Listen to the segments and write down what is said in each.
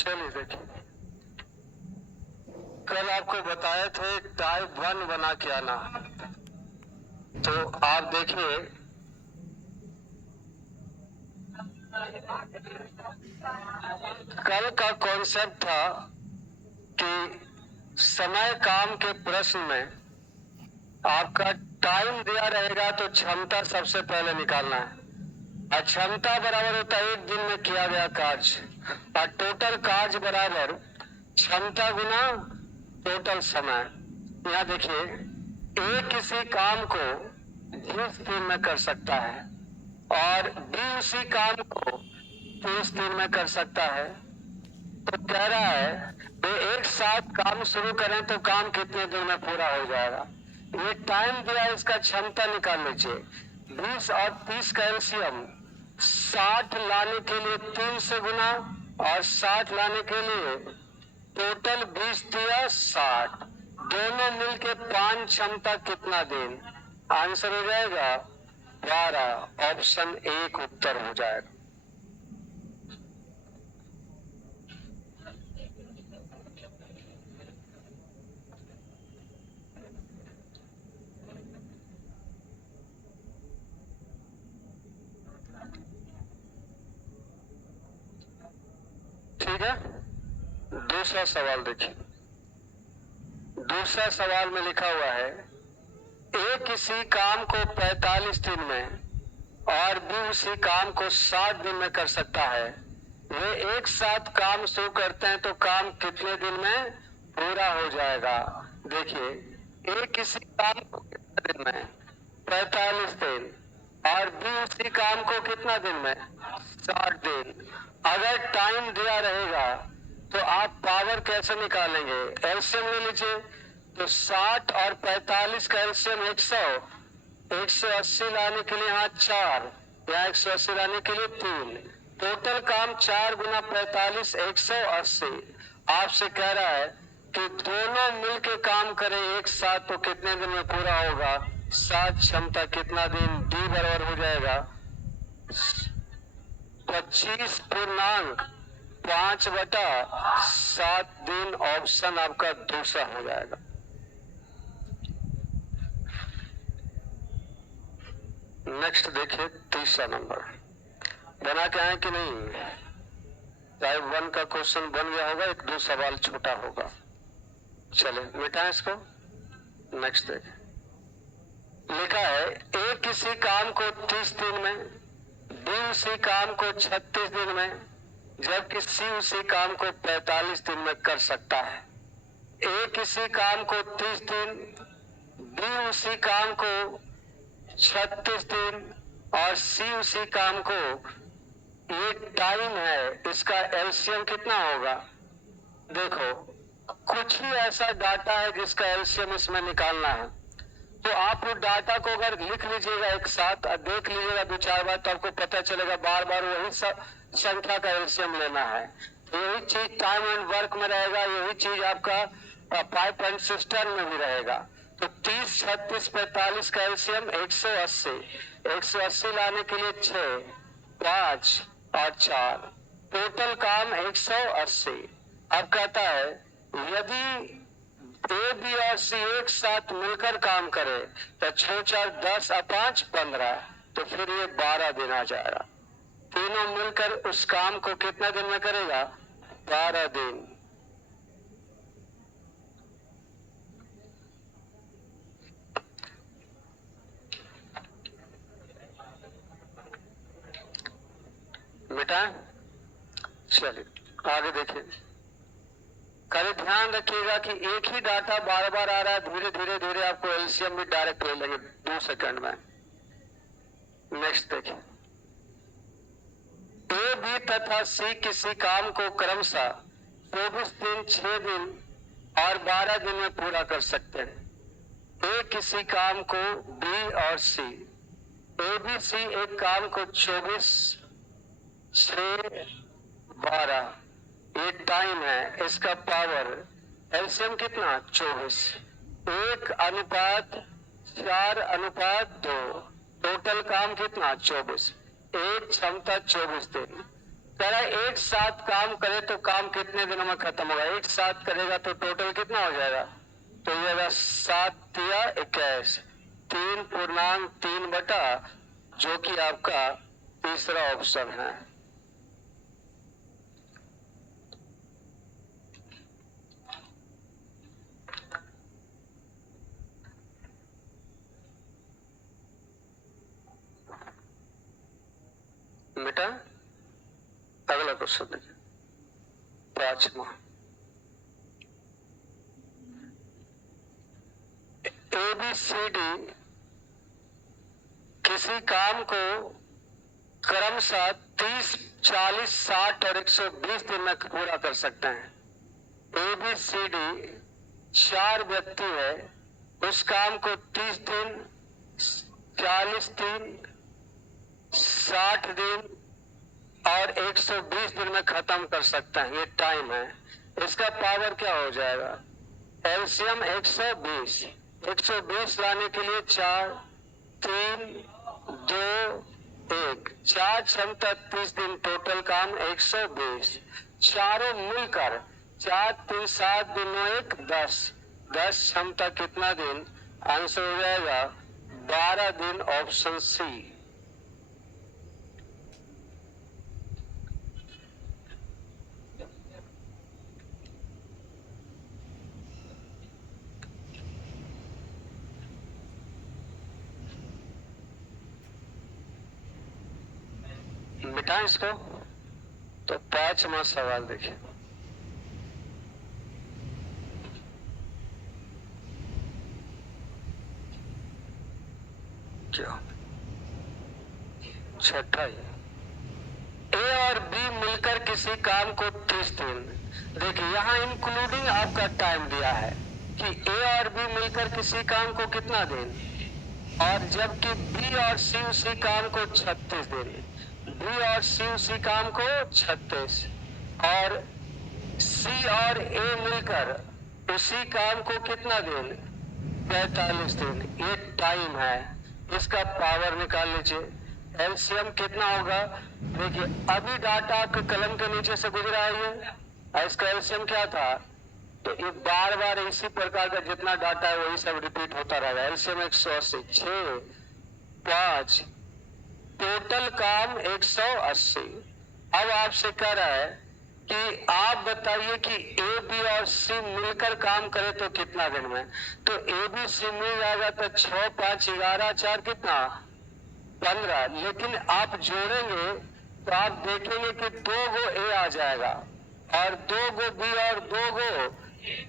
चलिए देखिए, कल आपको बताए थे टाइप 1 बना के आना, तो आप देखिए कल का कॉन्सेप्ट था कि समय काम के प्रश्न में आपका टाइम दिया रहेगा तो क्षमता सबसे पहले निकालना है। और क्षमता बराबर होता है 1 दिन में किया गया कार्य, और टोटल कार्य बराबर क्षमता गुना टोटल समय। यहाँ देखिए, ए किसी काम को 20 दिन में कर सकता है और बी उसी काम को 30 दिन में कर सकता है। तो कह रहा है वे एक साथ काम शुरू करें तो काम कितने दिन में पूरा हो जाएगा। ये टाइम दिया, इसका क्षमता निकाल लीजिए। 20 और 30 का एलसीएम 60 लाने के लिए 3 से गुना और 60 लाने के लिए टोटल 20 दिया 60, दोनों मिलके 5 क्षमता कितना दिन। आंसर हो जाएगा 12। ऑप्शन 1 उत्तर हो जाएगा। ठीक है, दूसरा सवाल देखिए। दूसरा सवाल में लिखा हुआ है ए किसी काम को 45 दिन में और बी उसी काम को 60 दिन में कर सकता है। वे एक साथ काम शुरू करते हैं तो काम कितने दिन में पूरा हो जाएगा। देखिए, ए किसी काम को कितने दिन में 45 दिन और बी उसी काम को कितना दिन में 60 दिन। अगर टाइम दिया रहेगा तो आप पावर कैसे निकालेंगे। एलसीएम ले लीजिए, तो 60 और 45 का एलसीएम 100, 180 लाने के लिए यहाँ 4, यहाँ 180 लाने के लिए 3, टोटल काम 4 गुना 45 180। आपसे कह रहा है कि दोनों मिलके काम करें एक साथ तो कितने दिन में पूरा होगा। 7 क्षमता कितना दिन, डी बराबर हो जाएगा 25.5/7 दिन। ऑप्शन आपका दूसरा हो जाएगा। नेक्स्ट देखिए, तीसरा नंबर बना के आए कि नहीं। टाइप 1 का क्वेश्चन बन गया होगा, 1-2 सवाल छोटा होगा। चले मिटाएं इसको। नेक्स्ट देखिए, लिखा है ए किसी काम को 30 दिन में, बी उसी काम को 36 दिन में, जबकि सी उसी काम को 45 दिन में कर सकता है। ए किसी काम को 30 दिन, बी उसी काम को 36 दिन और सी उसी काम को, ये टाइम है, इसका एलसीएम कितना होगा। देखो, कुछ ही ऐसा डाटा है जिसका एलसीएम इसमें निकालना है, तो आप उस डाटा को अगर लिख लीजिएगा एक साथ और देख लीजिएगा 2-4 बार, तो आपको पता चलेगा बार बार वही सब संख्या का एलसीएम लेना है। यही चीज टाइम एंड वर्क में रहेगा, यही चीज आपका पाइप एंड सिस्टम में भी रहेगा। तो 30, 36, 45 का एलसीएम 180, 180 लाने के लिए 6, 5 और 4, टोटल काम 180। अब कहता है यदि ए बी और सी एक साथ मिलकर काम करे तो 6 4 10 और 5 15, तो फिर ये 12 दिन आ जाएगा। तीनों मिलकर उस काम को कितना दिन में करेगा, 12 दिन। बेटा चलिए आगे देखिए। कभी ध्यान रखिएगा कि एक ही डाटा बार बार आ रहा है, धीरे धीरे धीरे आपको एलसीएम भी डायरेक्ट ले लेंगे 2 सेकंड में। नेक्स्ट देखिए, ए बी तथा सी किसी काम को क्रमशः 24 दिन, 6 दिन और 12 दिन में पूरा कर सकते हैं। ए किसी काम को बी और सी, ए बी सी एक काम को 24, 6, 12, ये टाइम है, इसका पावर एलसीएम कितना 24, 1:4:2, टोटल काम कितना 24, एक क्षमता 24 दिन। कह रहा है एक साथ काम करे तो काम कितने दिनों में खत्म होगा, एक साथ करेगा तो टोटल कितना हो जाएगा, तो ये होगा 7 या 21, 3/3 जो कि आपका तीसरा ऑप्शन है। बेटा अगला क्वेश्चन देखिए, 5वां। ABCD किसी काम को क्रमशः 30, 40, 60 और 120 दिन में पूरा कर सकते हैं। ABCD 4 व्यक्ति है, उस काम को 30 दिन, 40 दिन, 60 दिन और 120 दिन में खत्म कर सकते हैं। ये टाइम है। इसका पावर क्या हो जाएगा, एलसीएम 120, 120 लाने के लिए 4, 3, 2, 1, 4 क्षमता 30 दिन, टोटल काम 120, चारों मिलकर 4, 3, 7 दिनों 1, 10 क्षमता कितना दिन, आंसर हो जाएगा 12 दिन, ऑप्शन सी। मिटाएं इसको। तो 5वां सवाल देखिए, क्या 6ठा ए और बी मिलकर किसी काम को 30 दिन, देखिए यहाँ इंक्लूडिंग आपका टाइम दिया है कि ए और बी मिलकर किसी काम को कितना दिन, और जबकि बी और सी उसी काम को 36 दिन, बी और सी उसी काम को 36, और सी और ए मिलकर उसी काम को कितना दिन, 45 दिन। ये टाइम है। इसका पावर निकाल लीजिए। एलसीएम कितना होगा, देखिए अभी डाटा आपके कलम के नीचे से गुजरा है ये, इसका एलसीएम क्या था, तो ये बार बार इसी प्रकार का जितना डाटा है वही सब रिपीट होता रहेगा। एलसीएम 180, 6, 5, टोटल काम 180। अब आपसे कह रहा है कि आप बताइए कि ए बी और सी मिलकर काम करे तो कितना दिन में, तो ए बी सी मिल जाएगा तो 6, 5, 11, 4 कितना 15, लेकिन आप जोड़ेंगे तो आप देखेंगे कि 2 गो ए आ जाएगा और 2 गो बी और 2 गो,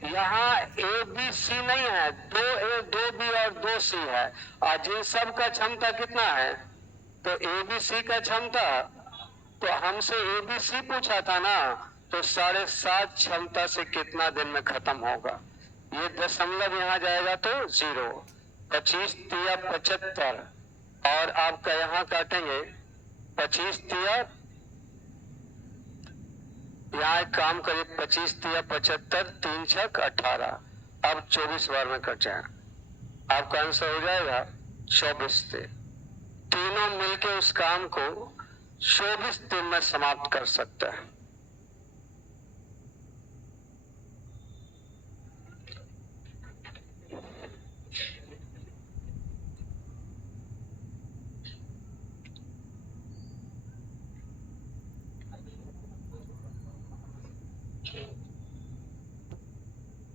यहाँ ए बी सी नहीं है, 2 ए 2 बी और 2 सी है, और जिन सब का क्षमता कितना है, तो एबीसी का क्षमता, तो हमसे एबीसी पूछा था ना, तो 7.5 क्षमता से कितना दिन में खत्म होगा। ये दशमलव यहाँ जाएगा तो 0, 25 तिया 75, और आपका यहाँ काटेंगे 25 तिया, यहाँ एक काम करिए 25 तिया 75, 3 छक 18, अब 24 बार में कट जाए, आपका आंसर हो जाएगा 24 से। तीनों मिलके उस काम को 24 दिन में समाप्त कर सकते हैं।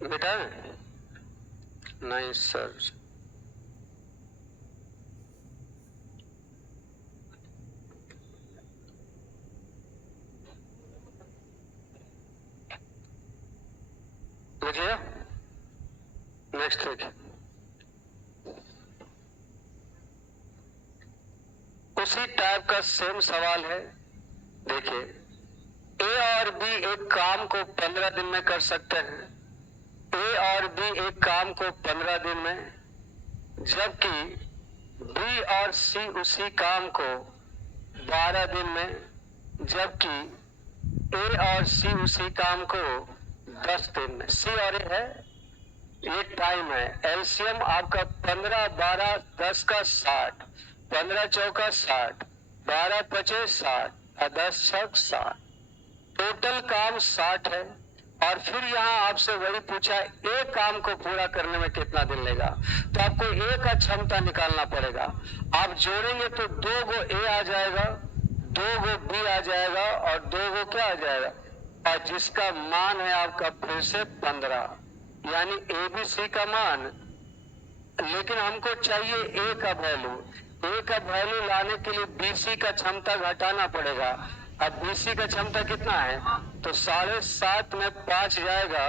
बेटा नहीं सर, लिखिए नेक्स्ट देखिए, उसी टाइप का सेम सवाल है। देखिए ए और बी एक काम को 15 दिन में कर सकते हैं, ए और बी एक काम को 15 दिन में, जबकि बी और सी उसी काम को 12 दिन में, जबकि ए और सी उसी काम को 10 दिन में। सी और ए है, ये टाइम है। एलसीएम आपका 15, 12, 10 का 60, 15 चौका 60, 12 पचे 60 और 10 छक 60। टोटल काम 60 है और फिर यहाँ आपसे वही पूछा एक काम को पूरा करने में कितना दिन लेगा, तो आपको ए का क्षमता निकालना पड़ेगा। आप जोड़ेंगे तो 2 गो ए आ जाएगा, 2 गो बी आ जाएगा और 2 गो क्या आ जाएगा, और जिसका मान है आपका फिर से 15, यानी एबीसी का मान। लेकिन हमको चाहिए ए का वैल्यू। ए का वैल्यू लाने के लिए बीसी का क्षमता घटाना पड़ेगा। अब बीसी का क्षमता कितना है, तो 7.5 में 5 जाएगा,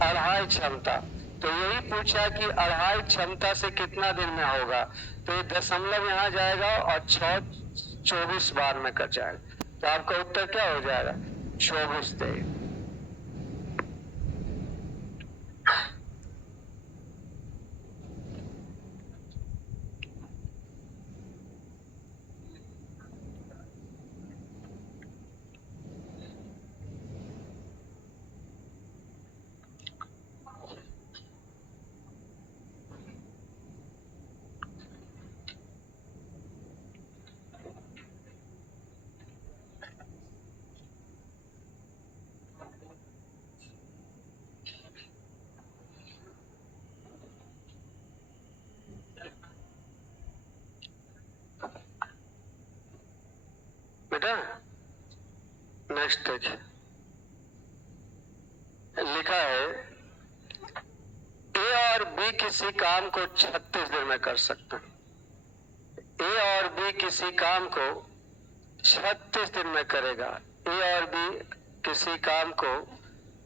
2.5 क्षमता। तो यही पूछा कि 2.5 क्षमता से कितना दिन में होगा, तो ये दशमलव यहाँ जाएगा और 6 24 बार में कट जाएगा। तो आपका उत्तर क्या हो जाएगा, 24 दिन। बेटा नेक्स्ट देखिए, लिखा है ए और बी किसी काम को 36 दिन में कर सकते हैं। ए और बी किसी काम को 36 दिन में करेगा। ए और बी किसी काम को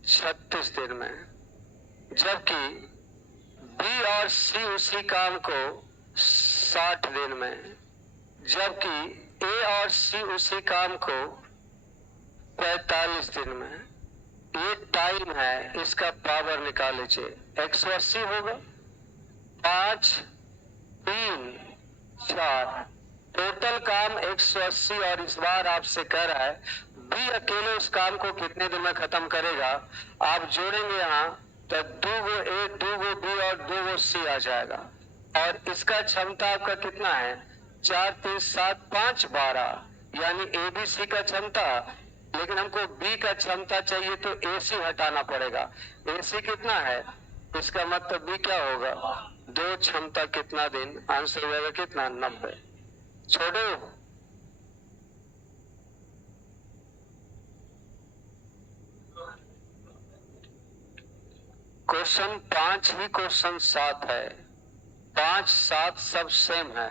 36 दिन में, जबकि बी और सी उसी काम को 60 दिन में, जबकि ए और सी उसी काम को 45 दिन में। ये टाइम है, इसका पावर निकाल लीजिए। 180 होगा, 5 3 4, टोटल काम 180। और इस बार आपसे कह रहा है बी अकेले उस काम को कितने दिन में खत्म करेगा। आप जोड़ेंगे यहाँ तो 2 गो ए, 2 गो बी और 2 गो सी आ जाएगा। और इसका क्षमता आपका कितना है, 4 3 7 5 12, यानी एबीसी का क्षमता। लेकिन हमको बी का क्षमता चाहिए तो एसी हटाना पड़ेगा। एसी कितना है, इसका मतलब बी क्या होगा, 2 क्षमता कितना दिन, आंसर हो जाएगा कितना, 90। छोड़ो, क्वेश्चन 5 ही क्वेश्चन 7 है, 5 7 सब सेम है।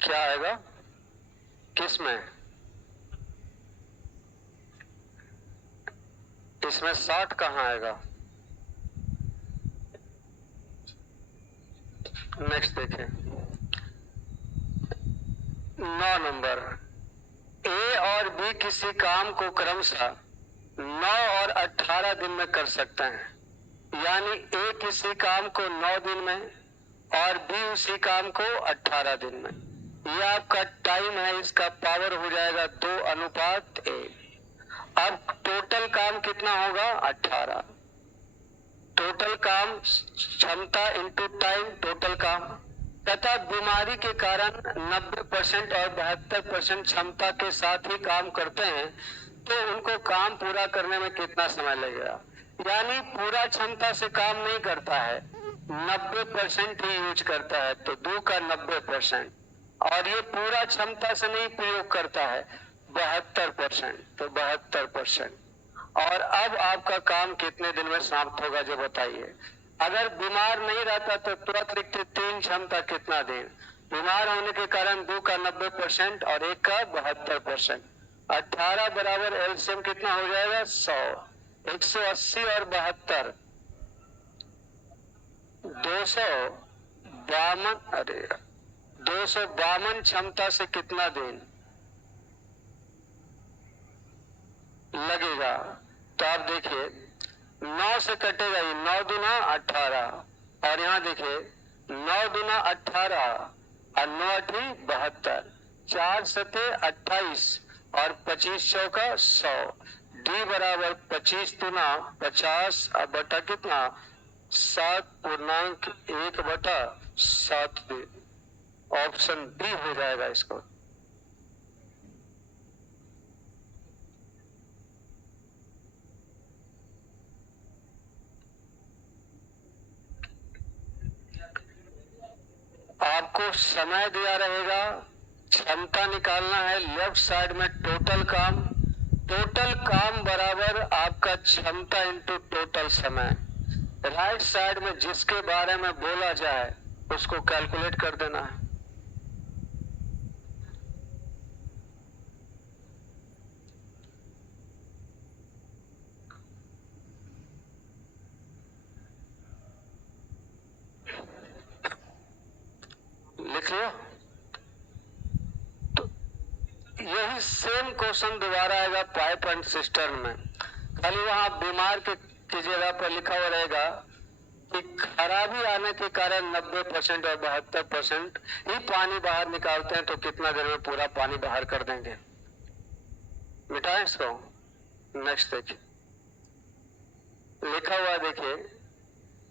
क्या आएगा किसमें, इसमें 60 कहाँ आएगा। नेक्स्ट देखें, 9 नंबर, ए और बी किसी काम को क्रमशः 9 और 18 दिन में कर सकते हैं। यानी ए किसी काम को 9 दिन में और बी उसी काम को 18 दिन में। यह आपका टाइम है, इसका पावर हो जाएगा 2:1। अब टोटल काम कितना होगा, 18। टोटल काम क्षमता इंटू टाइम, टोटल काम। तथा बीमारी के कारण 90% और 72% क्षमता के साथ ही काम करते हैं, तो उनको काम पूरा करने में कितना समय लगेगा। यानी पूरा क्षमता से काम नहीं करता है, 90% ही यूज करता है, तो 2 का 90%। और ये पूरा क्षमता से नहीं प्रयोग करता है, 72%, तो 72%। और अब आपका काम कितने दिन में समाप्त होगा जो बताइए। अगर बीमार नहीं रहता तो तुरंत लिखते 3 क्षमता कितना दिन। बीमार होने के कारण 2 का 90% और 1 का 72%, 18 बराबर एलसीएम कितना हो जाएगा, 100। 180 और 72, 252। अरे 252 क्षमता से कितना दिन लगेगा। तो आप देखिए 9 से कटेगा, ये 9 दूना 18, और यहाँ देखिए 9 दूना 18, और 9 8 72, 4 7 28 और 25 चौका 100। डी बराबर 25 गुना 50 बटा कितना 7.1/7 डी। ऑप्शन बी हो जाएगा इसको। आपको समय दिया रहेगा, क्षमता निकालना है। लेफ्ट साइड में टोटल काम, टोटल काम बराबर आपका क्षमता इंटू टोटल समय। राइट साइड में जिसके बारे में बोला जाए उसको कैलकुलेट कर देना है। लिख लिया? तो यही सेम क्वेश्चन दोबारा आएगा पाइप एंड सिस्टर्न में, खाली वहां बीमार की जगह पर लिखा हुआ रहेगा कि खराबी आने के कारण 90% और 72% ही पानी बाहर निकालते हैं, तो कितना देर में पूरा पानी बाहर कर देंगे। मिटाएं इसको। नेक्स्ट देखिए, लिखा हुआ देखिए,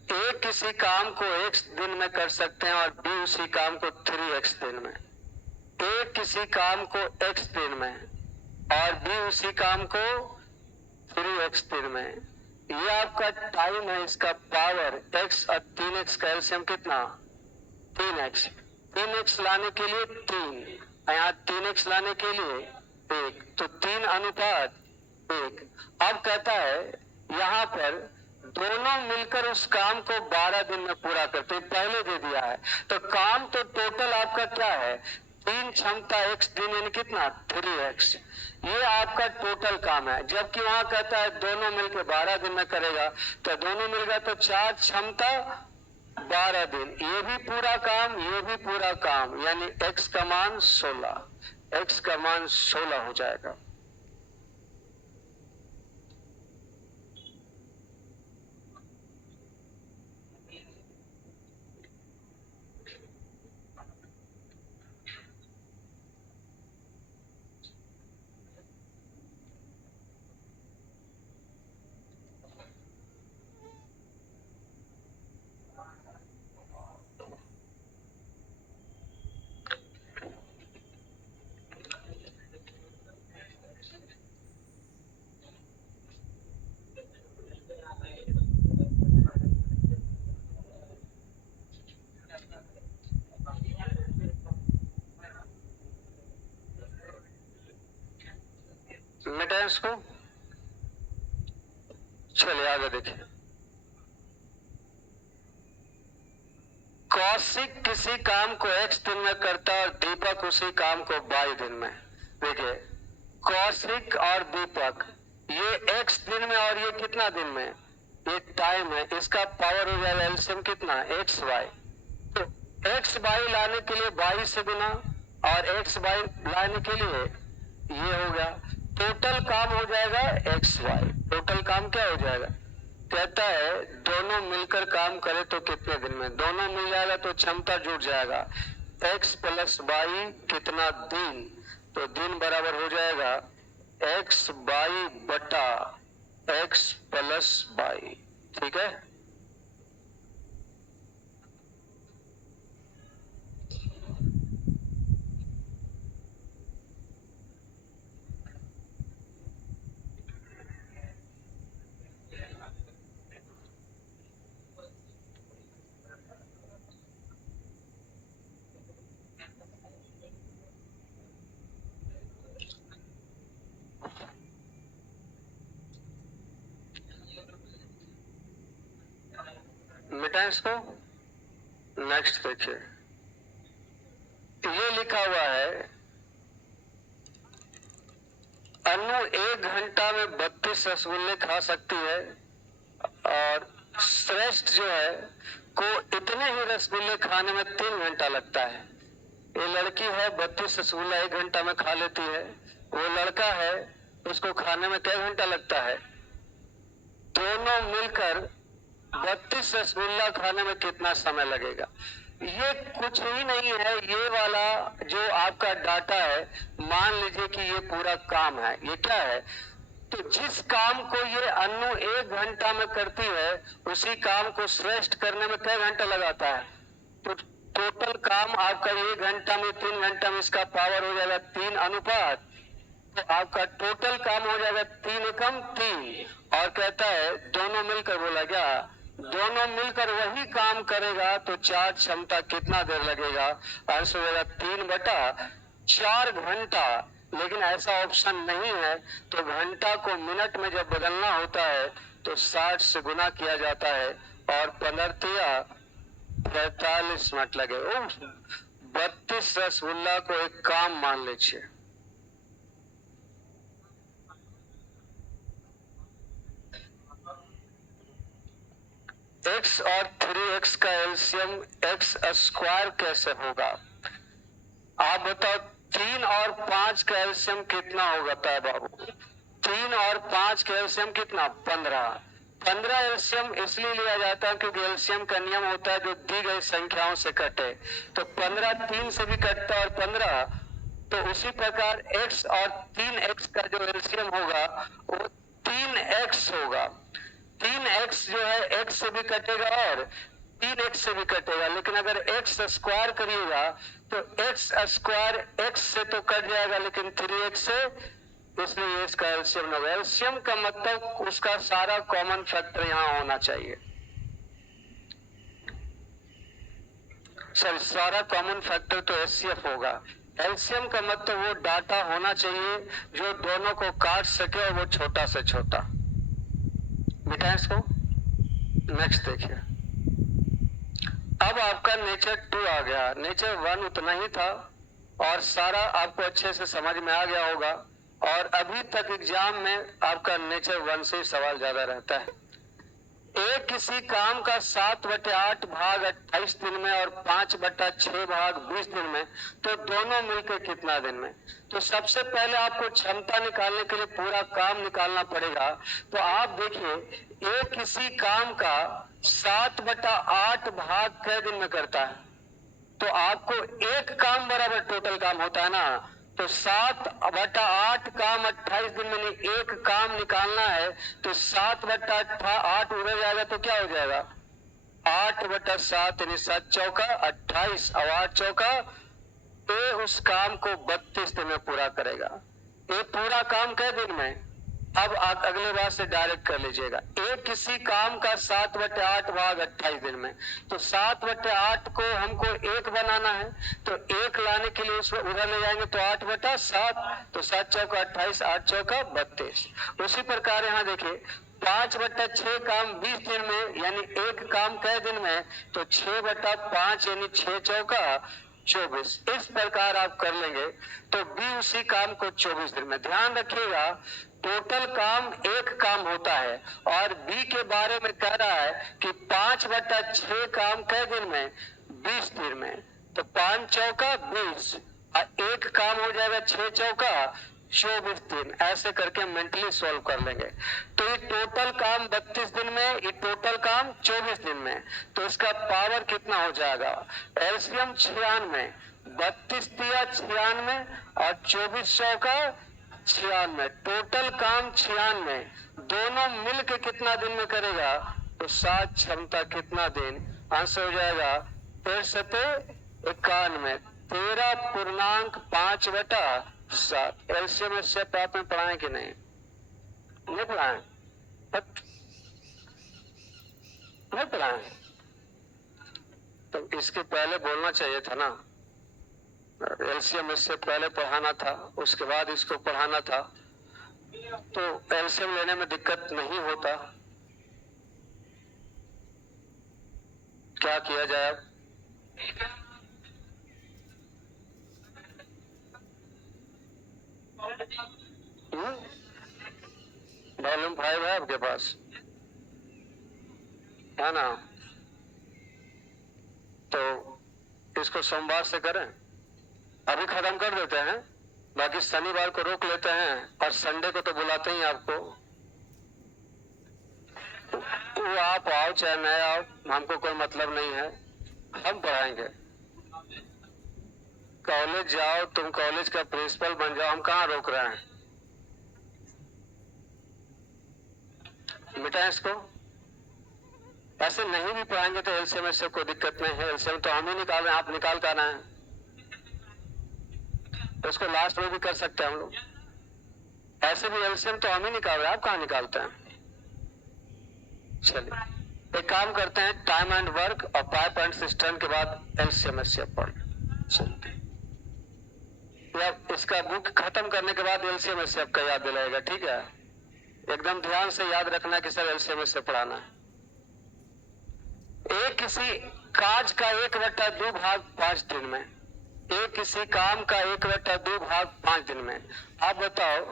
ए किसी काम को x दिन में कर सकते हैं और बी उसी काम को 3x दिन में। ए किसी काम को x दिन में और बी उसी काम को 3x दिन में। ये आपका टाइम है, इसका पावर x और 3x का एलसीएम कितना 3x। 3x लाने के लिए 3, यहाँ 3x लाने के लिए 1, तो 3 अनुपात 1। अब कहता है यहाँ पर दोनों मिलकर उस काम को 12 दिन में पूरा करते हैं, पहले दे दिया है। तो काम तो टोटल आपका क्या है 3 क्षमता x दिन यानी कितना 3x। ये आपका टोटल काम है, जबकि वहां कहता है दोनों मिलकर 12 दिन में करेगा, तो दोनों मिल गया तो 4 क्षमता 12 दिन। ये भी पूरा काम, ये भी पूरा काम, यानी x का मान 16, x का मान 16 हो जाएगा। मिटाएं इसको। चलिए आगे देखिए, कौशिक किसी काम को x दिन में करता है और दीपक उसी काम को 22 दिन में। देखिए कौशिक और दीपक ये x दिन में और ये कितना दिन में, ये टाइम है, इसका पावर हो जाएगा एलसीएम कितना xy। तो xy लाने के लिए 22 से गुना और xy लाने के लिए ये हो गया, टोटल काम हो जाएगा xy। टोटल काम क्या हो जाएगा, कहता है दोनों मिलकर काम करे तो कितने दिन में। दोनों मिल जाएगा तो क्षमता जुड़ जाएगा, x प्लस वाई कितना दिन, तो दिन बराबर हो जाएगा x वाई बटा x प्लस वाई। ठीक है, मिटाएं इसको। नेक्स्ट देखिए, ये लिखा हुआ है अनु 1 घंटा में 32 रसगुल्ले खा सकती है और श्रेष्ठ जो है को इतने ही रसगुल्ले खाने में 3 घंटा लगता है। ये लड़की है 32 रसगुल्ला 1 घंटा में खा लेती है, वो लड़का है उसको खाने में क्या घंटा लगता है। दोनों मिलकर 32 रसगुल्ला खाने में कितना समय लगेगा। ये कुछ ही नहीं है, ये वाला जो आपका डाटा है, मान लीजिए कि ये पूरा काम है, ये क्या है, तो जिस काम को ये अन्नू 1 घंटा में करती है, उसी काम को श्रेष्ठ करने में कितने घंटा लगाता है। तो टोटल काम आपका 1 घंटा में, 3 घंटा में इसका पावर हो जाएगा 3 अनुपात, तो आपका टोटल काम हो जाएगा 3 एकम 3। और कहता है दोनों मिलकर, बोला क्या, दोनों मिलकर वही काम करेगा तो चार्ज क्षमता कितना देर लगेगा, आंसर हो जाएगा 3/4 घंटा। लेकिन ऐसा ऑप्शन नहीं है, तो घंटा को मिनट में जब बदलना होता है तो 60 से गुना किया जाता है और 45 मिनट लगे। 32 रसगुल्ला को एक काम मान लीजिए। x और 3x का एलसीएम x स्क्वायर कैसे होगा, आप बताओ। 3 और 5 का एलसीएम कितना होगा बाबू, 3 और 5 का एलसीएम कितना, 15। 15 एलसीएम इसलिए लिया जाता है क्योंकि एलसीएम का नियम होता है जो दी गई संख्याओं से कटे, तो 15 3 से भी कटता है और 15, तो उसी प्रकार x और 3x का जो एलसीएम होगा वो 3x होगा। 3x जो है x से भी कटेगा और 3x से भी कटेगा, लेकिन अगर x स्क्वायर करिएगा तो x स्क्वायर x से तो कट जाएगा लेकिन 3x से, इसलिए इसका एलसीएम होगा। एलसीएम का मतलब उसका सारा कॉमन फैक्टर यहाँ होना चाहिए, सॉरी सारा कॉमन फैक्टर तो एचसीएफ होगा। एलसीएम का मतलब वो डाटा होना चाहिए जो दोनों को काट सके और वो छोटा से छोटा। मिटाएं इसको, नेक्स्ट देखिए। अब आपका नेचर 2 आ गया, नेचर 1 उतना ही था और सारा आपको अच्छे से समझ में आ गया होगा। और अभी तक एग्जाम में आपका नेचर 1 से ही सवाल ज्यादा रहता है। एक किसी काम का 7/8 भाग 28 दिन में और 5/6 भाग 20 दिन में, तो दोनों मिलकर कितना दिन में। तो सबसे पहले आपको क्षमता निकालने के लिए पूरा काम निकालना पड़ेगा। तो आप देखिए, एक किसी काम का 7/8 भाग कै दिन में करता है, तो आपको एक काम बराबर टोटल काम होता है ना, तो 7/8 काम 28 दिन में एक काम निकालना है, तो 7/8 उधर जाएगा तो क्या हो जाएगा, 8/7 यानी 7 चौका 28 और 8 चौका, तो उस काम को 32 दिन में पूरा करेगा। ये पूरा काम कै दिन में, अब आप अगले बार से डायरेक्ट कर लीजिएगा। एक किसी काम का 7/8 भाग 28 दिन में, तो 7/8 को हमको 1 बनाना है, तो 1 लाने के लिए उसमें उधर ले जाएंगे तो 8/7, तो 7 चौका 28 8 चौका 32। उसी प्रकार यहाँ देखिए 5/6 काम 20 दिन में, यानी एक काम कै दिन में, तो 6/5 यानी 6 चौका 24। इस प्रकार आप कर लेंगे तो बी उसी काम को 24 दिन में। ध्यान रखिएगा टोटल काम एक काम होता है और बी के बारे में कह रहा है कि 5/6 काम कै दिन में, 20 दिन में, तो 5 चौका 20 और एक काम हो जाएगा 6 चौका 24 दिन। ऐसे करके मेंटली सॉल्व कर लेंगे। तो ये टोटल काम 32 दिन में, ये टोटल काम 24 दिन में, तो इसका पावर कितना हो जाएगा, एलसीएम 96, 32 दिया 96 और 24 चौका 96, टोटल काम 96, दोनों मिल के कितना दिन में करेगा, तो 7 क्षमता कितना दिन, आंसर हो जाएगा 1391, 13.5/7। एलसीएम एसएफ आपने पढ़ाए कि नहीं, नहीं पढ़ाए, नहीं पढ़ाए, तो इसके पहले बोलना चाहिए था ना, एलसीएम इससे पहले पढ़ाना था, उसके बाद इसको पढ़ाना था, तो एलसीएम लेने में दिक्कत नहीं होता। क्या किया जाए अब, वॉल्यूम 5 है आपके पास, है ना, तो इसको सोमवार से करें, अभी खत्म कर देते हैं, बाकी शनिवार को रोक लेते हैं और संडे को तो बुलाते ही आपको, वो आप आओ चाहे नहीं आओ, हमको कोई मतलब नहीं है, हम पढ़ाएंगे। कॉलेज जाओ, तुम कॉलेज का प्रिंसिपल बन जाओ, हम कहाँ रोक रहे हैं? मिटाएं इसको। ऐसे नहीं भी पढ़ाएंगे तो एलसीएम से कोई दिक्कत नहीं है। एलसीएम तो हम ही निकाल रहे हैं, आप निकाल कर आना है। तो उसको लास्ट में भी कर सकते हैं हम लोग। ऐसे भी एलसीएम तो हम ही निकाल रहे हैं, आप कहाँ निकालते हैं? चलिए एक काम करते हैं, टाइम एंड वर्क और पाइप एंड सिस्टम के बाद एलसीएम एससीएफ पढ़। चलिए या इसका बुक खत्म करने के बाद एलसीएम एससीएफ का याद दिलाएगा, ठीक है? एकदम ध्यान से याद रखना कि सर एलसीएम एससीएफ पढ़ाना है। एक किसी काज का 1/2 भाग 5 दिन में, एक किसी काम का 1/2 भाग 5 दिन में। आप बताओ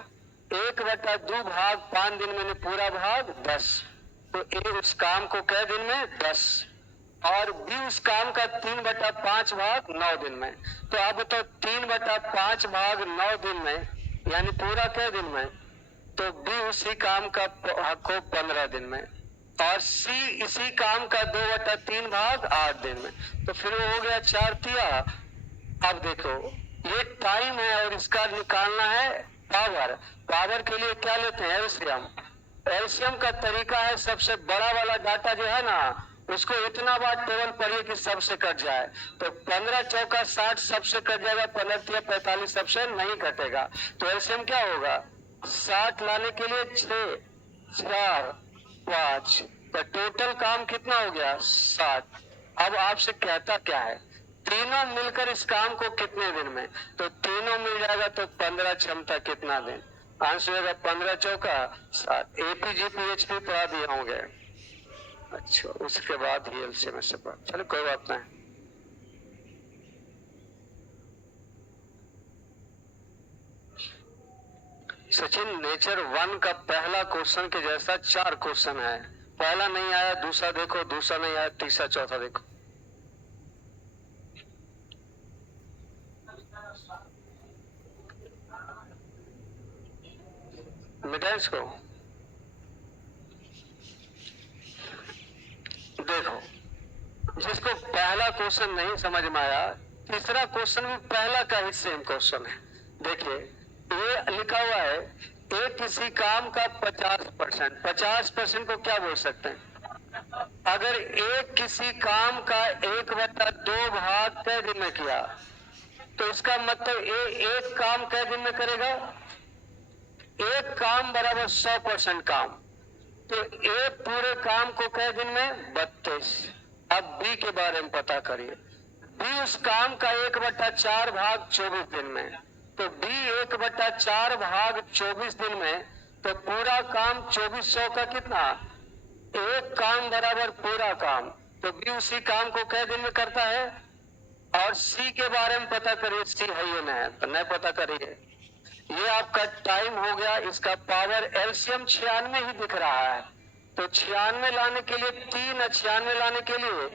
1/2 भाग 5 दिन में पूरा भाग 10, तो ए उस काम को कै दिन में? 10। और बी उस काम का 3/5 भाग 9 दिन में। तो आप बताओ 3/5 भाग 9 दिन में यानी पूरा कै दिन में? तो बी उसी काम का को 15 दिन में, और सी इसी काम का 2/3 भाग 8 दिन में। तो फिर वो हो गया 4 तिया। अब देखो ये टाइम है और इसका निकालना है पावर। पावर के लिए क्या लेते हैं? एलसीएम। एलसीएम का तरीका है, सबसे बड़ा वाला डाटा जो है ना, उसको इतना बार टेबल पढ़िए कि सबसे कट जाए। तो 15 चौका 60 सबसे कट जाएगा, 15 तिया 45 सबसे नहीं कटेगा। तो एलसीएम क्या होगा? 60 लाने के लिए 6, 4, 5, तो टोटल काम कितना हो गया? 60। अब आपसे कहता क्या है? तीनों मिलकर इस काम को कितने दिन में? तो तीनों मिल जाएगा तो 15 क्षमता कितना दिन? आंसर होगा 15 चौका 60। एपीजीपीएचपी पढ़ा दिए होंगे। अच्छा उसके बाद ही एलसीएम से पढ़। चलो कोई बात नहीं। सचिन नेचर 1 का पहला क्वेश्चन के जैसा 4 क्वेश्चन है। पहला नहीं आया, दूसरा देखो, दूसरा नहीं आया, तीसरा चौथा देखो। मिटाए इसको। देखो जिसको पहला क्वेश्चन नहीं समझ में आया, तीसरा क्वेश्चन भी पहला का ही सेम क्वेश्चन है। देखिए ये लिखा हुआ है, एक किसी काम का 50%। 50% को क्या बोल सकते हैं? अगर एक किसी काम का 1/2 भाग कै दिन में किया, तो इसका मतलब एक काम कै दिन में करेगा? एक काम बराबर 100% काम। तो एक पूरे काम को कै दिन में? 32। अब बी के बारे में पता करिए। बी उस काम का 1/4 भाग 24 दिन में। तो बी 1/4 भाग 24 दिन में, तो पूरा काम 2400 का कितना? एक काम बराबर पूरा काम। तो बी उसी काम को कै दिन में करता है? और सी के बारे में पता करिए, सी है ये नहीं तो नहीं पता करिए। ये आपका टाइम हो गया। इसका पावर एलसीएम 96 ही दिख रहा है, तो 96 लाने के लिए 3 96 लाने के लिए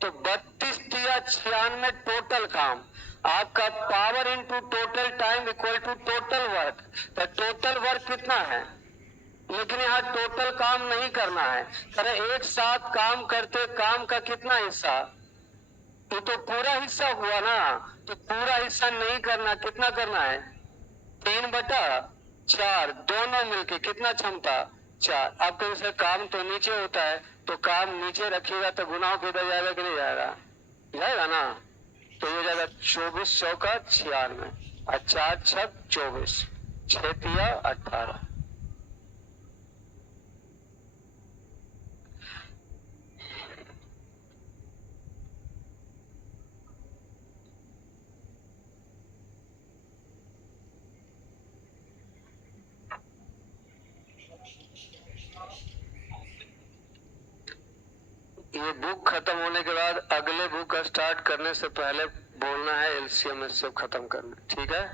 तो 32 तिया 96 टोटल काम। आपका power into total time equal to total work. तो टोटल वर्क कितना है? लेकिन यहाँ टोटल काम नहीं करना है। अरे एक साथ काम करते काम का कितना हिस्सा? ये तो पूरा हिस्सा हुआ ना। तो पूरा हिस्सा नहीं करना, कितना करना है? 3/4 दोनों मिलके कितना क्षमता? 4। अब कहीं से काम तो नीचे होता है, तो काम नीचे रखिएगा तो गुनाह किधर जाएगा कि नहीं जाएगा? जाएगा ना। तो ये जाएगा 24 चौका 96 और 4 छक 24, 6 तिया 18। ये बुक खत्म होने के बाद अगले बुक स्टार्ट करने से पहले बोलना है एलसीएम एससीएफ खत्म करना, ठीक है?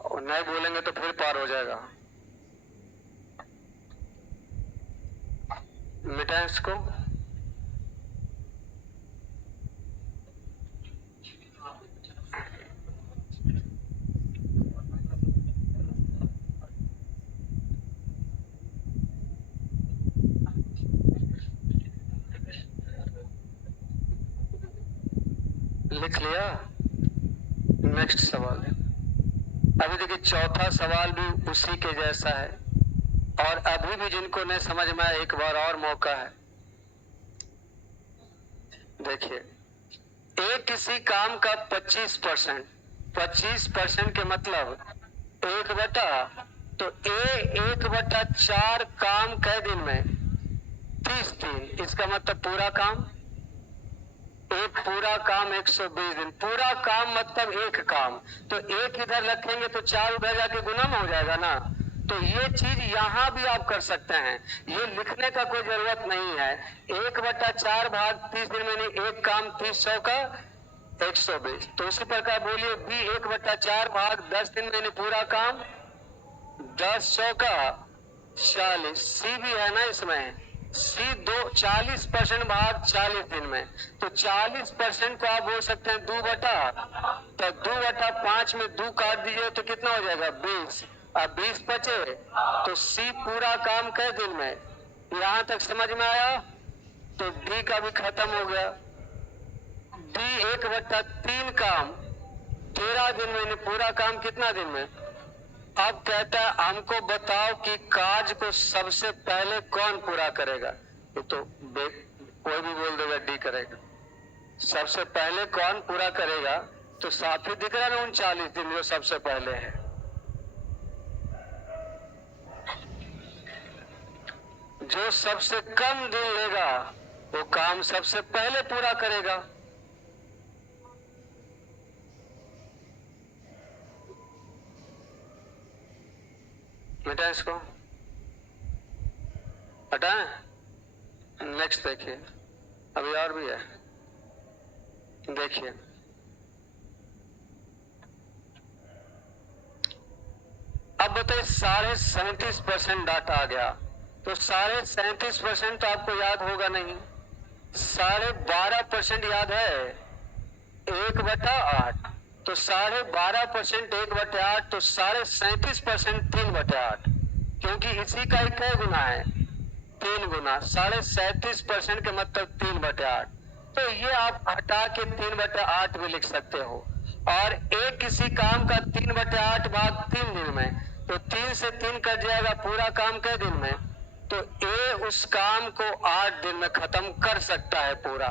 और नहीं बोलेंगे तो फिर पार हो जाएगा। मिटाएं इसको। लिख लिया? नेक्स्ट सवाल है। अभी देखिए चौथा सवाल भी उसी के जैसा है, और अभी भी जिनको नहीं समझ में आया एक बार और मौका है। देखिए, ए किसी काम का 25%, 25% के मतलब 1/, तो ए 1/4 काम कै दिन में? 30 दिन। इसका मतलब पूरा काम, एक पूरा काम 120 दिन। पूरा काम मतलब एक काम, तो एक इधर रखेंगे तो 4 उधर जाके गुना में हो जाएगा ना। तो ये चीज यहां भी आप कर सकते हैं, ये लिखने का कोई जरूरत नहीं है। 1/4 भाग 30 दिन में, एक काम 30 100 का 120। तो उसी प्रकार बोलिए बी 1/4 भाग 10 दिन में पूरा काम 10 100 का 40। सी भी है ना इसमें, सी 40% भाग 40 दिन में, तो 40% को आप बोल सकते हैं 2/, तो 2/5 में 2 काट दीजिए तो कितना हो जाएगा? 20। अब 20 बचे, तो सी पूरा काम कै दिन में? यहां तक समझ में आया? तो डी का भी खत्म हो गया। डी 1/3 काम 13 दिन में, पूरा काम कितना दिन में? अब कहता है हमको बताओ कि काज को सबसे पहले कौन पूरा करेगा। ये तो कोई भी बोल देगा डी करेगा। सबसे पहले कौन पूरा करेगा? तो साफ ही दिख रहा है ना 39 दिन जो सबसे पहले है। जो सबसे कम दिन लेगा वो काम सबसे पहले पूरा करेगा। बेटा इसको हटाएं? नेक्स्ट देखिए, अभी और भी है। देखिए अब बताइए 37.5% डाटा आ गया, तो 37.5% तो आपको याद होगा नहीं। 12.5% याद है? 1/8, तो 12.5% 1/8, तो 37.5% 3/8, क्योंकि इसी का ही कै गुना है? 3 गुना। 37.5% के मतलब 3/8, तो ये आप हटा के 3/8 भी लिख सकते हो। और ए किसी काम का 3/8 भाग 3 दिन में, तो 3 से 3 कट जाएगा, पूरा काम कै दिन में? तो ए उस काम को 8 दिन में खत्म कर सकता है पूरा।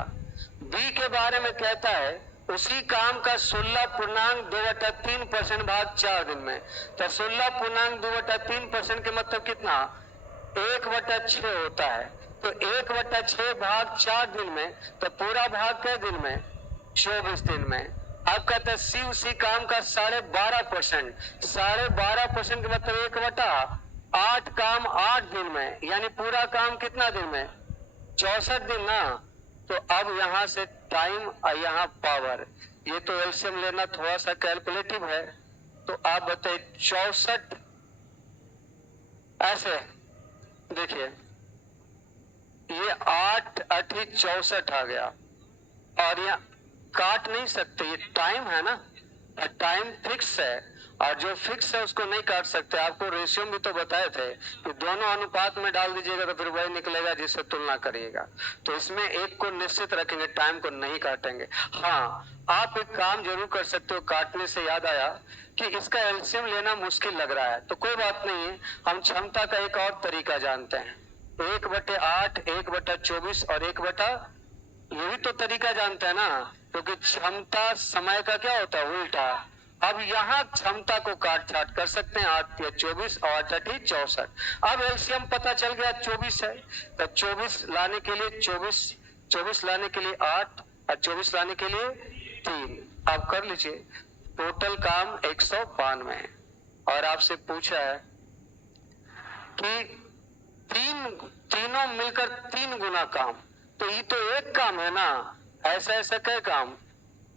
बी के बारे में कहता है उसी काम का 16.2/3% भाग 4 दिन में, तो 16.2/3% के मतलब कितना? 1/6 होता है। तो 1/6 भाग 4 दिन में, तो पूरा भाग कै दिन में? 24 दिन में। अब कहते हैं सी उसी काम का 12.5%, 12.5% के मतलब 1/8 काम 8 दिन में, यानी पूरा काम कितना दिन में? 64 दिन ना। तो अब यहां से टाइम और यहां पावर, ये तो एलसीएम लेना थोड़ा सा कैलकुलेटिव है। तो आप बताइए 64 ऐसे, देखिए ये 8 8 64 आ गया, और यहाँ काट नहीं सकते, ये टाइम है ना, टाइम फिक्स है, और जो फिक्स है उसको नहीं काट सकते। आपको रेशियो भी तो बताए थे कि दोनों अनुपात में डाल दीजिएगा तो फिर वही निकलेगा जिससे तुलना करिएगा। तो इसमें एक को निश्चित रखेंगे, टाइम को नहीं काटेंगे। हाँ, आप एक काम जरूर कर सकते हो। काटने से याद आया कि इसका एलसीएम लेना मुश्किल लग रहा है, तो कोई बात नहीं है, हम क्षमता का एक और तरीका जानते हैं। 1/8, 1/24 और 1/, ये भी तो तरीका जानते हैं ना, क्योंकि क्षमता समय का क्या होता है? उल्टा। अब यहाँ क्षमता को काट छाट कर सकते हैं, 8 या 24 और 8 8 64। अब एलसीएम पता चल गया 24 है, तो 24 लाने के लिए 24 लाने के लिए 8 और 24 लाने के लिए 3। आप कर लीजिए, टोटल काम 192 है। और आपसे पूछा है कि तीनों मिलकर 3 गुना काम, तो ये तो एक काम है ना। ऐसा ऐसा क्या काम?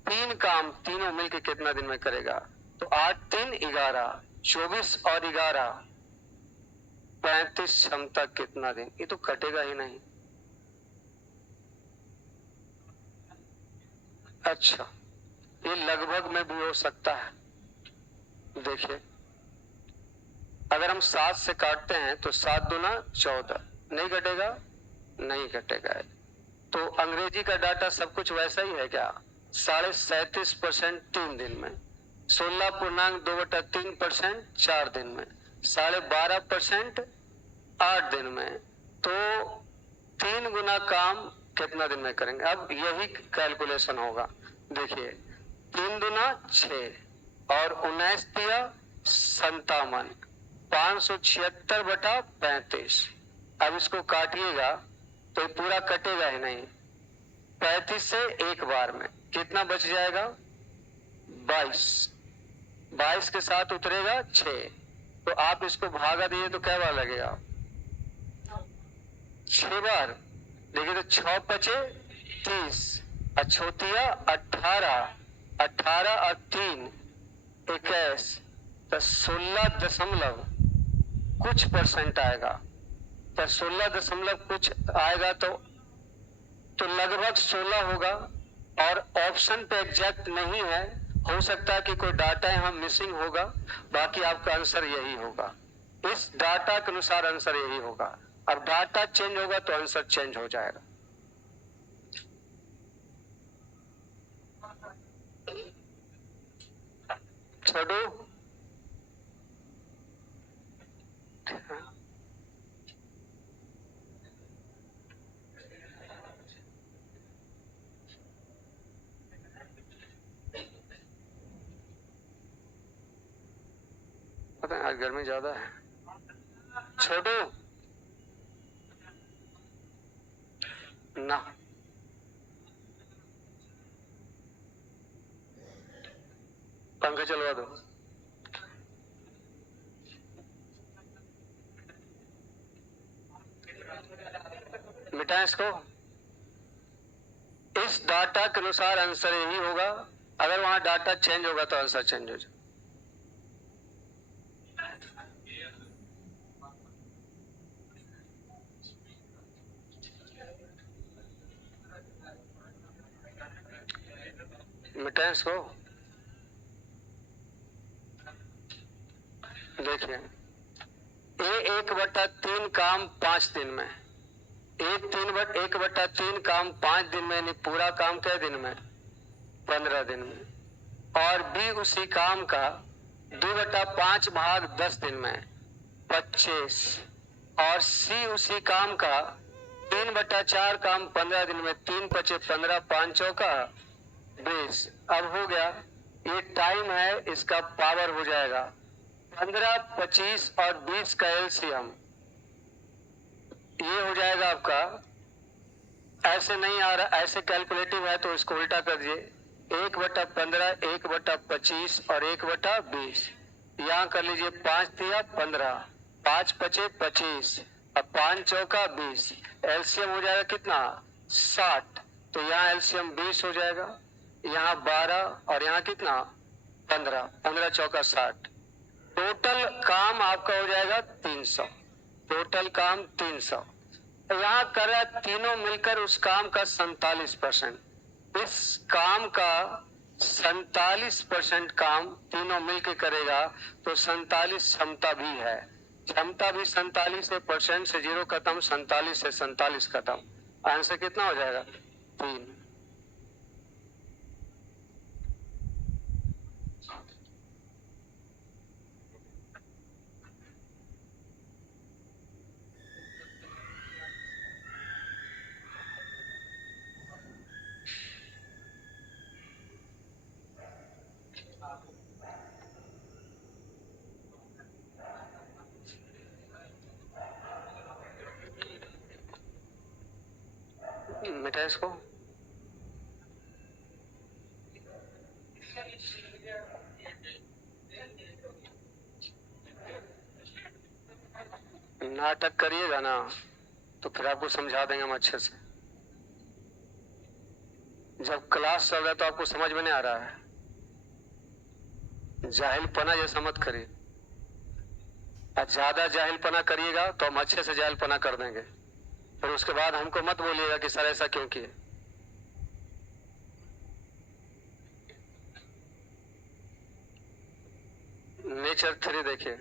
3 काम तीनों मिलकर कितना दिन में करेगा? तो 8 3 11, 24 और 11 35, क्षमता कितना दिन? ये तो कटेगा ही नहीं। अच्छा, ये लगभग में भी हो सकता है। देखिए अगर हम 7 से काटते हैं तो 7 दूना 14, नहीं कटेगा? नहीं कटेगा। तो अंग्रेजी का डाटा सब कुछ वैसा ही है क्या? 37.37% 3 दिन में, 16.2/3% 4 दिन में, 12.5% 8 दिन में। तो 3 गुना काम कितना दिन में करेंगे? अब यही कैलकुलेशन होगा। देखिए 3 दूना 6 और 19 दिया 57, 576/35। अब इसको काटिएगा तो पूरा कटेगा ही नहीं। 35 से एक बार में कितना बच जाएगा? 22। 22 के साथ उतरेगा 6, तो आप इसको भागा दिए तो क्या बार लगेगा? 6 बार। देखिए तो 6 पचे 30, अछोतिया 18, 18 और 3 21, तो 16 दशमलव कुछ परसेंट आएगा। तो 16 दशमलव कुछ आएगा तो लगभग 16 होगा। और ऑप्शन पे एग्जैक्ट नहीं है, हो सकता है कि कोई डाटा यहाँ मिसिंग होगा, बाकी आपका आंसर यही होगा। इस डाटा के अनुसार आंसर यही होगा। अब डाटा चेंज होगा तो आंसर चेंज हो जाएगा। छोड़ो पता है आज गर्मी ज्यादा है। छोड़ो ना, पंखा चलवा दो। मिटाएं इसको। इस डाटा के अनुसार आंसर यही होगा। अगर वहां डाटा चेंज होगा तो आंसर चेंज हो जाए। मिटाएं इसको। देखिए ए 1/3 काम 5 दिन में, 1/3 काम 5 दिन में, यानी पूरा काम कै दिन में? 15 दिन में। और बी उसी काम का 2/5 भाग 10 दिन में, 25। और सी उसी काम का 3/4 काम 15 दिन में, 3 पचे 15, 5 चौका 20। अब हो गया, ये टाइम है, इसका पावर हो जाएगा 15, 25 और 20 का एलसीएम। ये हो जाएगा आपका, ऐसे नहीं आ रहा, ऐसे कैलकुलेटिव है तो इसको उल्टा कर दीजिए। 1/15, 1/25 और 1/20। यहाँ कर लीजिए 5 दिया 15, 5 पचे 25 और 5 चौका 20। एलसीएम हो जाएगा कितना? 60। तो यहाँ एलसीएम 20 हो जाएगा, यहाँ 12 और यहाँ कितना? 15, 15 चौका 60। टोटल काम आपका हो जाएगा 300। टोटल काम 300। यहाँ कर रहा है तीनों मिलकर उस काम का 47%। इस काम का 47% काम तीनों मिलकर करेगा, तो 47 क्षमता भी है। क्षमता भी 47 है, परसेंट से 0 खत्म, 47 से 47 खत्म। आंसर कितना हो जाएगा? 3। मिटा इसको। नाटक करिएगा ना तो फिर आपको समझा देंगे हम अच्छे से। जब क्लास चल रहा है तो आपको समझ में नहीं आ रहा है, जाहिलपना जैसा मत करिए। ज्यादा जाहिलपना करिएगा तो हम अच्छे से जाहिलपना कर देंगे, फिर उसके बाद हमको मत बोलिएगा कि सर ऐसा क्यों किए। नेचर 3 देखिए,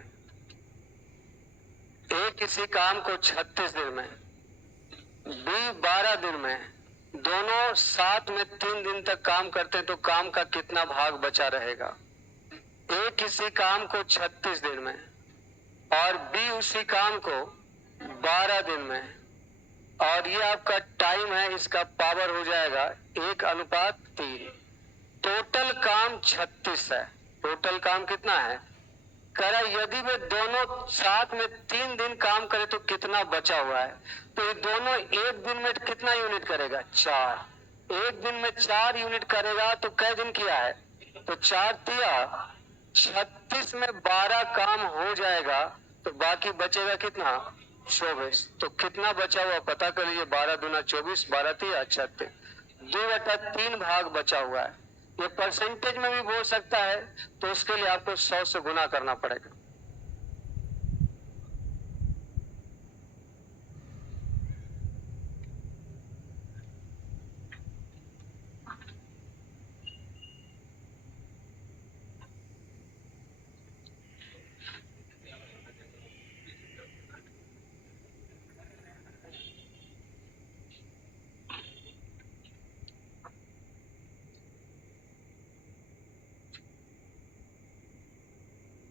ए किसी काम को 36 दिन में, बी 12 दिन में, दोनों साथ में 3 दिन तक काम करते तो काम का कितना भाग बचा रहेगा? ए किसी काम को 36 दिन में और बी उसी काम को 12 दिन में, और ये आपका टाइम है, इसका पावर हो जाएगा 1:3। टोटल काम 36 है। टोटल काम कितना है? कह रहा यदि वे दोनों साथ में 3 दिन काम करे तो कितना बचा हुआ है? तो ये दोनों एक दिन में कितना यूनिट करेगा? 4। एक दिन में 4 यूनिट करेगा तो कै दिन किया है? तो 4 तिया 36 में 12 काम हो जाएगा तो बाकी बचेगा कितना? 24। तो कितना बचा हुआ पता कर लीजिए। 12 दूना 24, 12 तिया 36, 2/3 भाग बचा हुआ है। ये परसेंटेज में भी बोल सकता है, तो उसके लिए आपको 100 से गुना करना पड़ेगा।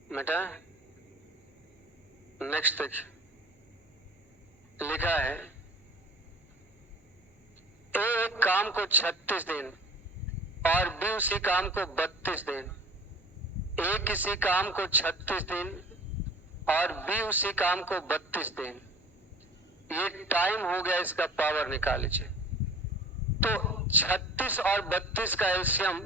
बेटा नेक्स्ट देखिए, लिखा है ए एक काम को 36 दिन और बी उसी काम को 32 दिन। ए किसी काम को 36 दिन और बी उसी काम को 32 दिन। ये टाइम हो गया, इसका पावर निकाल लीजिए। तो 36 और 32 का एलसीएम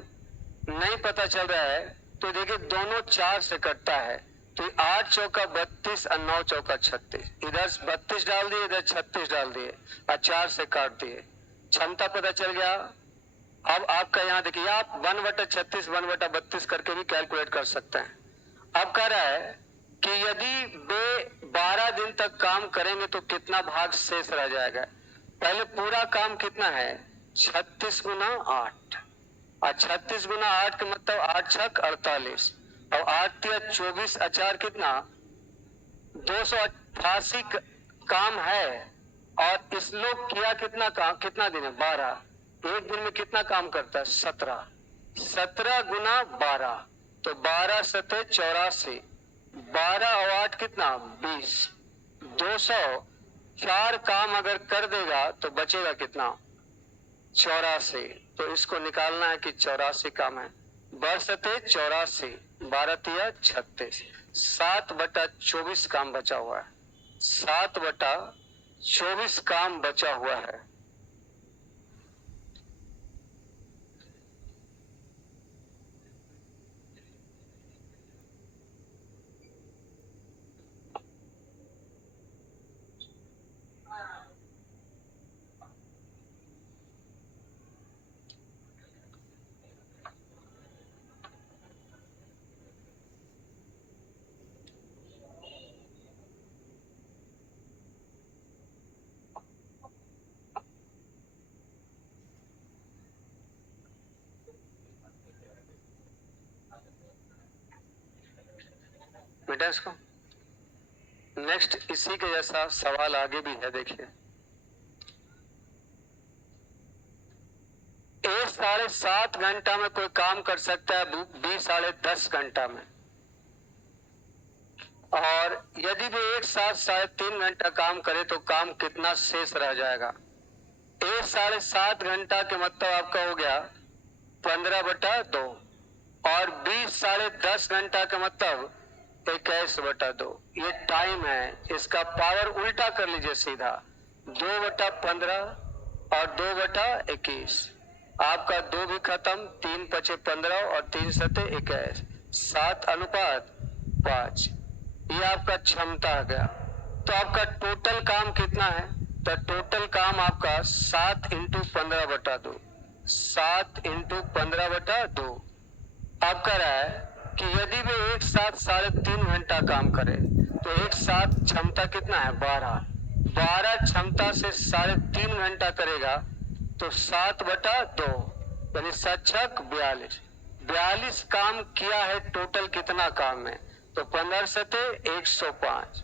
नहीं पता चल रहा है, तो देखिए दोनों 4 से कटता है, तो 8 चौका 32 और 9 चौका 36। इधर 32 डाल दिए, इधर 36 डाल दिए और 4 से काट दिए। क्षमता पता चल गया। अब आपका यहाँ देखिए, आप 1/36 1/32 करके भी कैलकुलेट कर सकते हैं। अब कह रहा है कि यदि वे 12 दिन तक काम करेंगे तो कितना भाग शेष रह जाएगा? पहले पूरा काम कितना है? 36 गुना 8, और 36 गुना 8 का मतलब 8 छक 48 और 8 तिया 24, अचार कितना? 288 काम है। और इस लोग किया कितना काम? कितना दिन है? 12। एक दिन में कितना काम करता है? 17। 17 गुना 12 तो 12 सते 84, 12 और 8 कितना? 20। 204 काम अगर कर देगा तो बचेगा कितना? 84। तो इसको निकालना है कि 84 काम है। बरसते 84, 12 तिया 36, 7/24 काम बचा हुआ है। 7/24 काम बचा हुआ है। बेटा इसको नेक्स्ट इसी के जैसा सवाल आगे भी है, देखिए। ए 7.5 घंटा में कोई काम कर सकता है, बी 10.5 घंटा में। और यदि वे एक साथ 3.5 घंटा काम करे तो काम कितना शेष रह जाएगा? ए 7.5 घंटा के मतलब आपका हो गया 15/2 और बी 10.5 घंटा का मतलब 21/2। ये टाइम है, इसका पावर उल्टा कर लीजिए सीधा। 2/15 और 2/21। आपका 2 भी खत्म, 3 × 15 और 3 × 7 21, 7:5। ये आपका क्षमता आ गया। तो आपका टोटल काम कितना है? तो टोटल काम आपका 7 × 15/2, 7 × 15/2। अब कह रहा है कि यदि वे एक साथ 3.5 घंटा काम करे तो एक साथ क्षमता कितना है? 12 क्षमता से 3.5 घंटा करेगा तो 7/2 यानी 7×6 42। 42 काम किया है टोटल कितना काम में? तो 15 सते 105।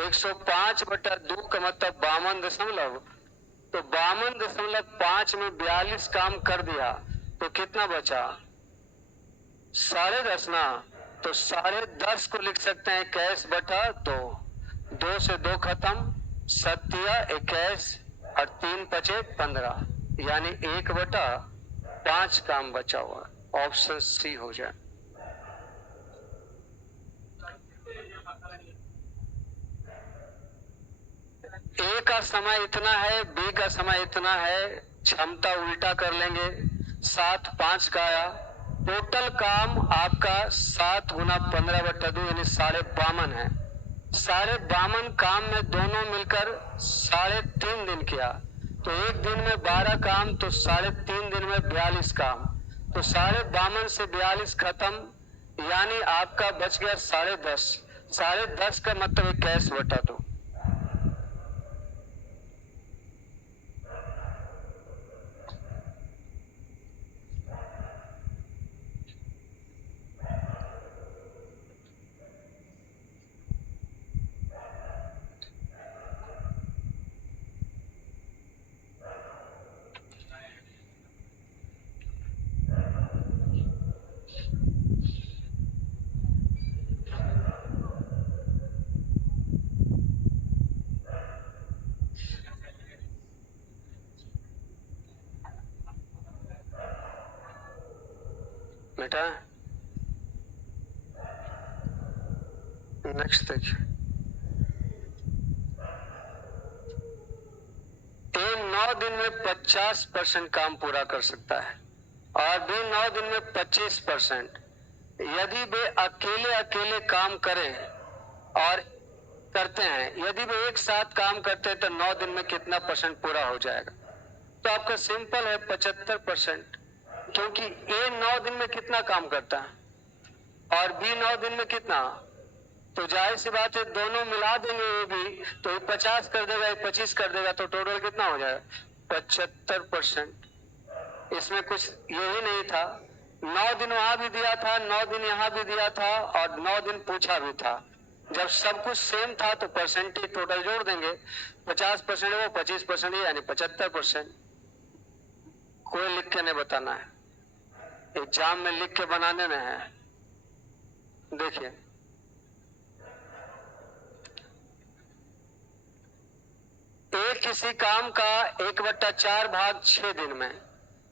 105/2 का मतलब तो 52.5 में 42 काम कर दिया तो कितना बचा? 10.5 ना। तो 10.5 को लिख सकते हैं 21 बटा 2। 2 से 2 खत्म, 7 या 21 और 3 बचे 15, यानी 1 बटा 5 काम बचा हुआ। ऑप्शन सी हो जाए। ए का समय इतना है, बी का समय इतना है, क्षमता उल्टा कर लेंगे। 7 5 का आया। टोटल काम आपका 7 गुना 15 बटा 2 यानी 52.5 है। 52.5 काम में दोनों मिलकर 3.5 दिन किया, तो एक दिन में 12 काम, तो 3.5 दिन में 42 काम। तो 52.5 से 42 खत्म, यानी आपका बच गया 10.5। 10.5 का मतलब 21 बटा 2। बेटा नेक्स्ट देखिए। ए 9 दिन में 50% काम पूरा कर सकता है और बी 9 दिन में 25%। यदि वे अकेले अकेले काम करें और करते हैं, यदि वे एक साथ काम करते हैं तो 9 दिन में कितना परसेंट पूरा हो जाएगा? तो आपका सिंपल है 75%, क्योंकि ए 9 दिन में कितना काम करता है और बी 9 दिन में कितना। तो जाहिर सी बात है दोनों मिला देंगे, ये भी तो ये 50 कर देगा, ये 25 कर देगा, तो टोटल कितना हो जाएगा? 75%। इसमें कुछ यही नहीं था। 9 दिन वहां भी दिया था, 9 दिन यहाँ भी दिया था और 9 दिन पूछा भी था। जब सब कुछ सेम था तो परसेंटेज टोटल जोड़ देंगे। 50% वो 25% यानी 75%। कोई लिख के नहीं बताना है, एग्जाम में लिख के बनाने में है। देखिए ए किसी काम का 1/4 भाग 6 दिन में,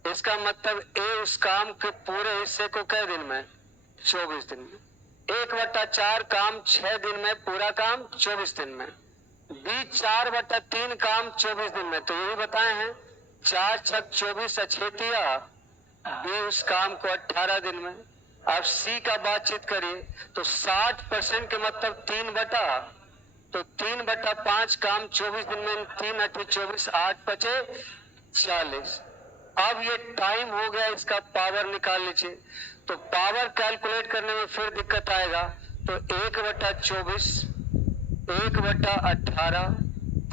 इसका मतलब ए उस काम के पूरे हिस्से को कै दिन में? 24 दिन में। 1/4 काम 6 दिन में, पूरा काम 24 दिन में। बी 4/3 काम 24 दिन में, तो यही बताए हैं 4 6 24 अछेतिया। बी उस काम को 18 दिन में। अब सी का बातचीत करिए तो 60% के मतलब 3 बटा, तो 3/5 काम 24 दिन में, 3 8 24, 8 बचे 40। अब ये टाइम हो गया, इसका पावर निकाल लीजिए। तो पावर कैलकुलेट करने में फिर दिक्कत आएगा, तो 1/24, 1/18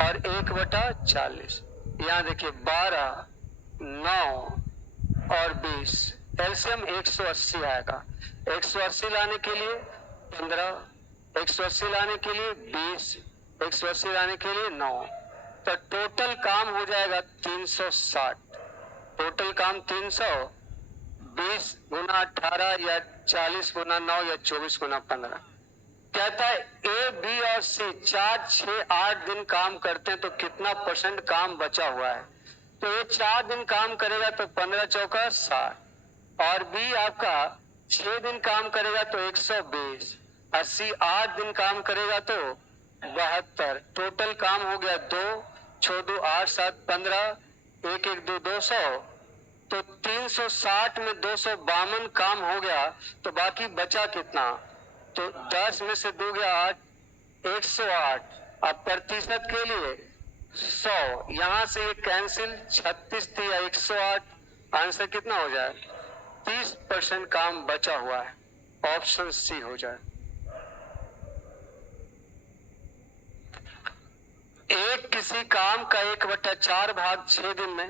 और 1/40। यहाँ देखिए 12, 9 और 20, एलसीएम 180 आएगा। 180 लाने के लिए 15, 180 लाने के लिए 20, 180 लाने के लिए 9, तो टोटल काम हो जाएगा 360। टोटल काम 320 गुना 18 या 40 गुना 9 या 24 गुना 15। कहता है ए बी और सी 4 6 8 दिन काम करते हैं तो कितना परसेंट काम बचा हुआ है? तो ये 4 दिन काम करेगा तो 15 चौका 60, और बी आपका 6 दिन काम करेगा तो 120, 80 8 दिन काम करेगा तो 72। टोटल काम हो गया 2 6 2 8 7 15, 1 1 2 200, तो 360 में 252 काम हो गया, तो बाकी बचा कितना? तो 10 में से 2 गया 8, 108। अब प्रतिशत के लिए 100, यहां से ये कैंसिल, 36 थी या 108, आंसर कितना हो जाए? 30% काम बचा हुआ है। ऑप्शन सी हो जाए। एक किसी काम का 1/4 भाग 6 दिन में,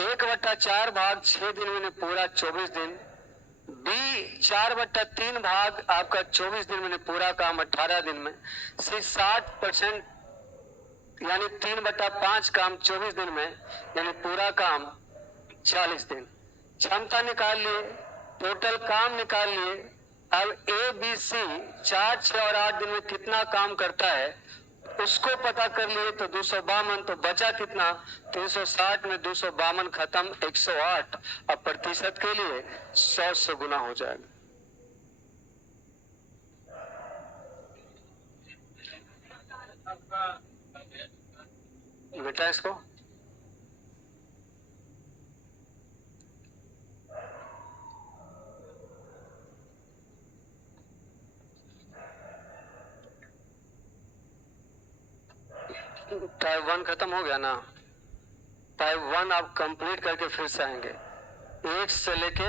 1/4 भाग 6 दिन में पूरा 24 दिन। बी 4/3 भाग आपका 24 दिन में पूरा काम 18 दिन में। सी 60% यानी 3/5 काम 24 दिन में, यानी पूरा काम 40 दिन। क्षमता निकाल लिए, टोटल काम निकाल लिए। अब ए बी सी 4, 6 और 8 दिन में कितना काम करता है उसको पता कर लिए। तो 252, तो बचा कितना? 360 में 252 खत्म, 108। अब प्रतिशत के लिए 100 से गुना हो जाएगा। बेटा इसको टाइप 1 खत्म हो गया ना। टाइप 1 आप कंप्लीट करके फिर से आएंगे। 1 से लेके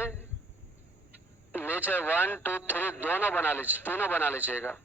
नीचे 1, 2, 3 दोनों बना लीजिए, तीनों बना लीजिएगा।